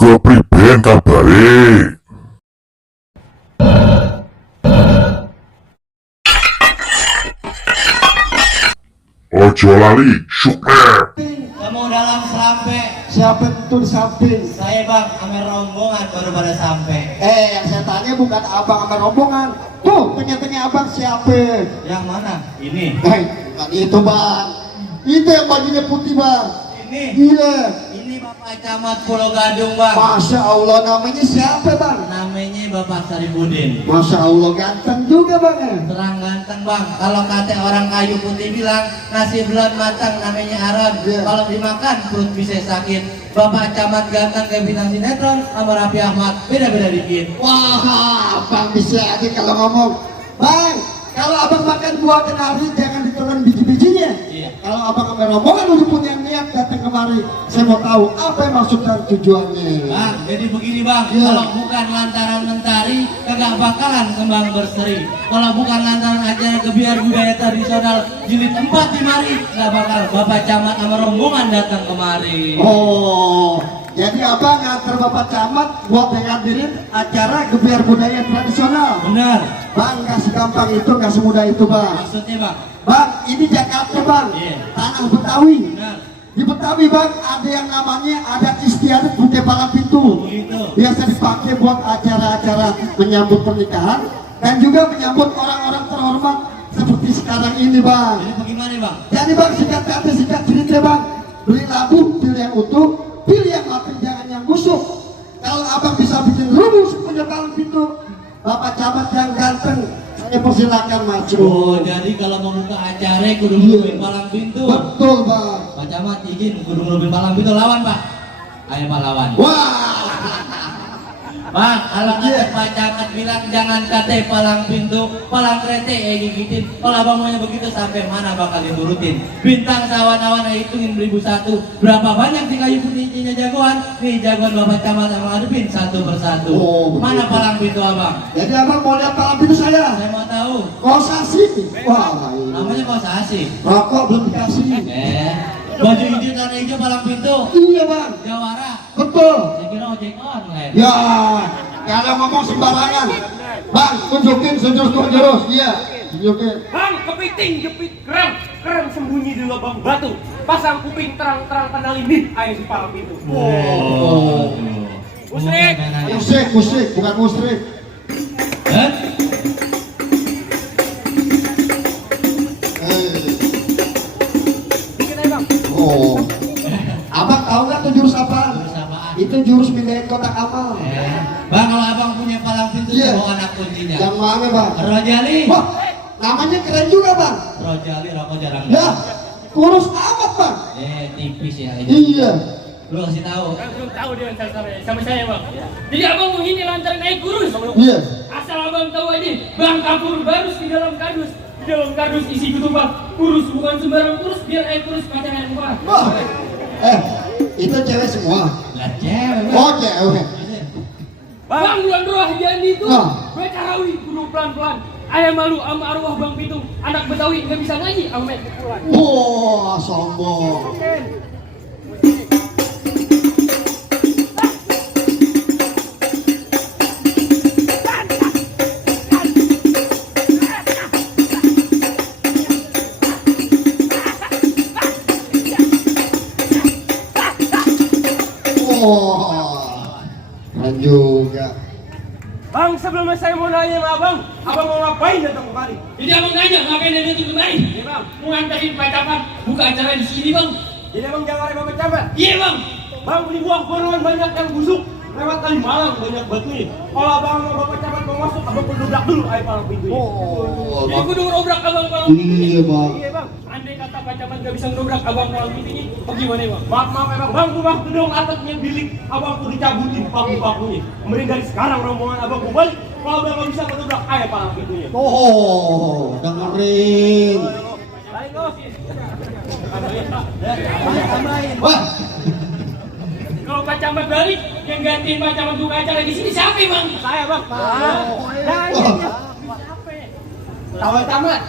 Kepriben kabare? Ojo lali, syukur. Kamu dalam sampai. Siapa itu di samping? Saya bang, ame rombongan baru pada sampai. Yang saya tanya bukan abang sama rombongan. Tuh, tanya-tanya abang siapa? Yang mana? Ini. Bukan itu bang. Itu yang bajunya putih bang. Ini. Iya. Ini Bapak Camat Pulau Gadung bang. Masya Allah, namanya siapa bang? Namanya Bapak Saribudin. Masya Allah, ganteng juga bang. Terang ganteng bang. Kalau kata orang kayu putih bilang nasi belum matang namanya Arab. Iya. Kalau dimakan perut bisa sakit. Bapak Camat ganteng kayak bintang sinetron sama Raffi Ahmad beda-beda dikit. Wah, abang bisa aja kalau ngomong. Bang, kalau abang makan buah kenari jangan ditelan biji-bijinya. Iya. Kalau abang sama rombongan udah punya niat datang kemari, saya mau tahu apa yang maksud dan tujuannya. Bang, jadi begini bang, Iya. kalau bukan lantaran mentari, kagak bakalan kembang berseri. Kalau bukan lantaran acara kebiar budaya tradisional jilid 4 di mari, nggak bakal Bapak Camat sama rombongan datang kemari. Oh, jadi abang nganter Bapak Camat buat ngadirin acara gebiar budaya tradisional. Benar, Bang, nggak segampang itu, nggak semudah itu bang. maksudnya bang. Bang, ini Jakarta bang, Iya. tanah Betawi. Benar, Di Betawi bang, ada yang namanya adat istiadat putih palang pintu. begitu. Biasa dipakai buat acara-acara menyambut pernikahan dan juga menyambut orang-orang terhormat seperti sekarang ini bang. Jadi bagaimana bang? Jadi bang, singkat kata singkat cerita bang, beli labu, pilih yang utuh, pilih yang matang, jangan yang busuk. Kalau abang bisa bikin rumus punya palang pintu, Bapak Camat yang ganteng, saya persilakan maju. Oh, jadi kalau mau buka acara kudu Iya. ngelubin palang pintu. Betul bang. Pak Camat izin kudu ngelubin palang pintu, lawan pak. Ayo pak lawan. Wah, Bang, kalau Iya. kata Pak Camat bilang jangan kate palang pintu, palang kerete gigitin. Kalau abang maunya begitu sampai mana bakal diturutin? Bintang sawan-awan hitungin 1001. Berapa banyak di kayu putihnya jagoan? Nih jagoan Bapak Camat sama ngadepin satu persatu. Oh, begitu. Mana palang pintu abang? jadi abang mau lihat palang pintu saya? Saya mau tahu. Kosasi. Wah, ini. Namanya kok sasi? Rokok belum dikasih. Baju hijau dan hijau palang pintu. Iya bang, Jawara. betul. Saya kira ojek online. Ya, kalau ngomong sembarangan. Bang, tunjukin sejurus-jurus. Iya, tunjukin. Bang, kepiting jepit keren sembunyi di lubang batu. Pasang kuping terang-terang kenalin nih ayo si palang pintu. Oh. Musrik. Musik, bukan musrik. Hah? Dikit aja bang. Oh. Abang tahu nggak tuh jurus apa? Terus apaan? Itu jurus pindahin kotak amal. Bang, kalau abang punya palang pintu, Iya. bawa anak kuncinya. Yang mana bang? Rojali. Wah, namanya keren juga bang. Rojali rokok jarang. Ya, kurus amat bang. Tipis ya ini. Iya. Lu kasih tahu. Bang belum tahu dia sama saya bang. Jadi abang mau ini lantaran naik kurus. Iya. Asal abang tahu aja, bang kapur barus di dalam kardus. Di dalam kardus isi ketupat. Kurus bukan sembarang kurus, biar air kurus pacaran yang murah. Wah, itu cewek semua. Lah cewek. Oh, cewek. Bang bulan roh jadi itu, Nah. gue carawi kudu pelan-pelan. Ayah malu sama arwah bang Pitung, anak Betawi nggak bisa ngaji, sama main pukulan. Wah, sombong. Wah, keren juga. Bang, sebelumnya saya mau nanya sama abang mau ngapain datang kemari? Jadi abang nanya ngapain dia datang kemari? Iya bang, Mau nganterin Pak Camat buka acara di sini bang? jadi abang jangan Bapak Camat. Iya bang. Bang beli buah borongan banyak yang busuk, lewat Kalimalang banyak batunya. Kalau abang sama Bapak Camat mau masuk, abang perlu dobrak dulu air palang pintunya. Oh, Jadi kudu ngobrak abang palang. iya bang. Iya bang, andai kata Pak Camat gak bisa ngobrak abang palang pintunya, bagaimana bang? Maaf bang, rumah gedung atapnya bilik, abang kudu cabutin paku-pakunya. Kemudian dari sekarang rombongan abang mau balik, kalau abang gak bisa ngobrak air palang pintunya. Oh, dengerin. Lain los. Wah, Kalau Pak Camat balik, yang gantiin Pak Camat buka acara di sini siapa bang? Saya bang. wah. Tahu Camat.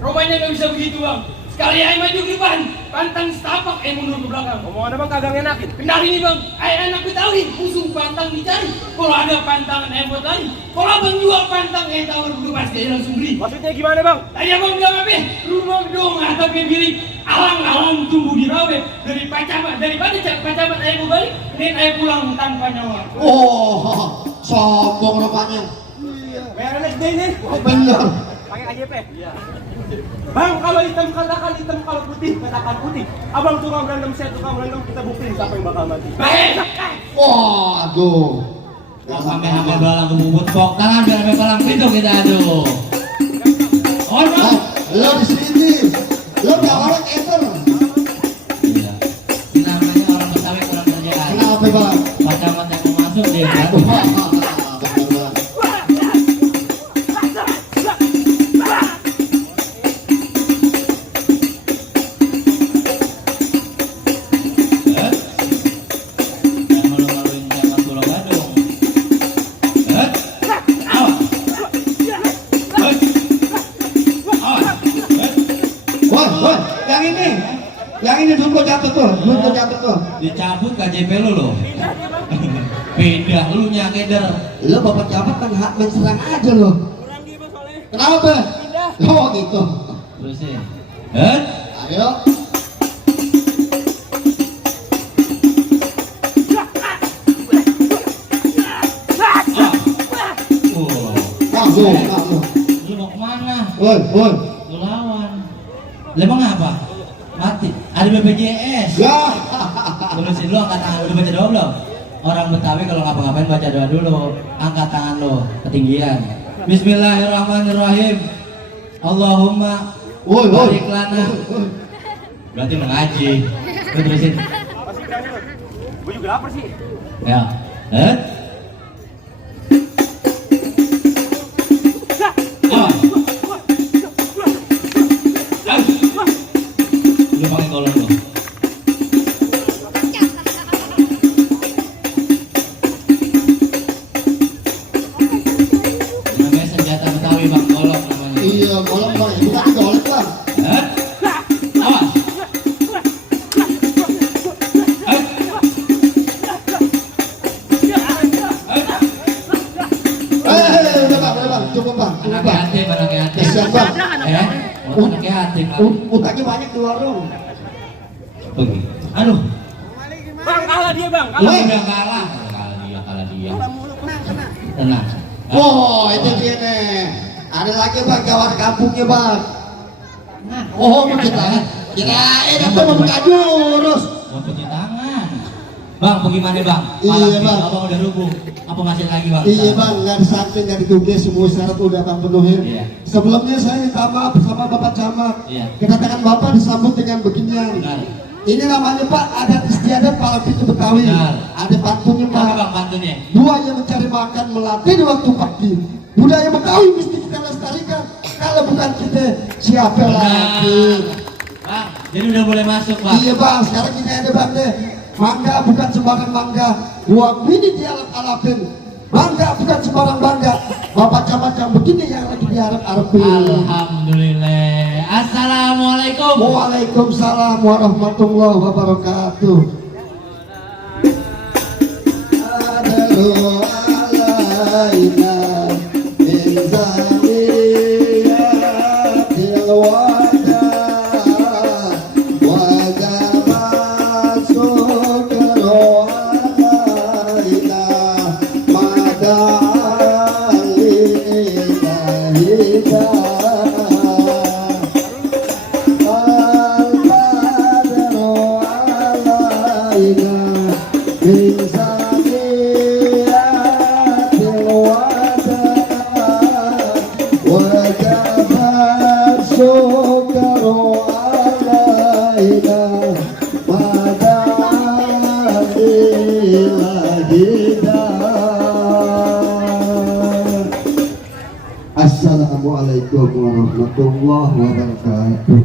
Rupanya nggak bisa begitu bang. Sekali aing maju ke depan, pantang setapak mundur ke belakang. Omongan abang kagak enakin. Kendari ini bang, anak Betawi, musuh pantang dicari. Kalau ada pantangan buat lari. Kalau abang jual pantang tawar dulu pasti langsung beli. Maksudnya gimana bang? Tadi abang bilang apa? Rumah gedung atap yang milik alang-alang tumbuh di rawe dari pacaman, daripada pacaman ayah mau balik, dan ayah pulang tanpa nyawa. Oh, sombong rupanya. Bayarannya gede ini. Oh, bener. Pakai KJP. Iya. Bang, kalau hitam katakan hitam, kalau putih katakan putih. Abang tukang berantem, saya tukang berantem, kita buktiin siapa yang bakal mati. Baik. Waduh. Kalau sampai hampir belalang ke bubut kok, tangan biar sampai belalang pintu kita adu. Oh, no. Lo di sini. Lo gak orang eter. Iya. Ini namanya orang Betawi kurang kerjaan. Kenapa bang? Pacaman yang mau masuk dia kan. Yang ini dulu jatuh tuh, Dicabut KJP lu loh. Pindah lu nyakeder. Lo bapak jabat kan hak main serang aja lo. Kenapa? Oh gitu. Terusin. Ayo. Kamu. Lu mau kemana? Woi. Lu lawan. Lah emang apa? Mati. Ada BPJS. Ya. Terusin lu angkat tangan. Udah baca doa belum? Orang Betawi kalau ngapa-ngapain baca doa dulu. Angkat tangan lu ketinggian. Bismillahirrahmanirrahim. Allahumma barik lana. Berarti mengaji. Lu terusin. Masih berani lo. Gue juga lapar sih. Ya. Lu pakai kolor lu. Namanya senjata Betawi bang, kolor namanya. Iya, golok bang. Bukan golok bang. Awas. Udah bang, cukup bang. Anaknya yatim, anaknya yatim. Kasian bang. Anaknya yatim. Utangnya banyak di warung. Pergi. Aduh. Bang, kalah dia bang. Lu Kalah. udah kalah. Kalah dia. Tenang. Oh, itu dia nih. Ada lagi bang, kawan kampungnya bang. Oh, mau kita itu mau buka jurus. Mau cuci tangan. Bang, bagaimana bang? Iya, Bang. Abang udah rubuh. Apa masih lagi bang? Iya bang, nggak disamping, nggak ditugas, semua syarat udah bang penuhin. Iya. Sebelumnya saya minta maaf sama Bapak Camat. Iya. Kedatangan Bapak disambut dengan beginian. Benar. Ini namanya Pak, adat istiadat Palang Pintu Betawi. Benar. Ada pantunnya Apa Pak. bang pantunnya? Dua yang mencari makan melatih di waktu pagi. Budaya Betawi mesti kita lestarikan. Kalau bukan kita, siapa lagi? Bang, jadi udah boleh masuk bang. Iya bang, sekarang ini ada bang deh. Mangga bukan sembarang mangga. Buang ini dialap-alapin. Bangga bukan sembarang bangga. Bapak Camat yang begini yang lagi diharap-harapin. Alhamdulillah. Assalamualaikum. Waalaikumsalam warahmatullahi wabarakatuh. Aduh alaina min zaliyatil wada wa jabat sukru alaina mada'an lillahi Assalamualaikum warahmatullahi wabarakatuh.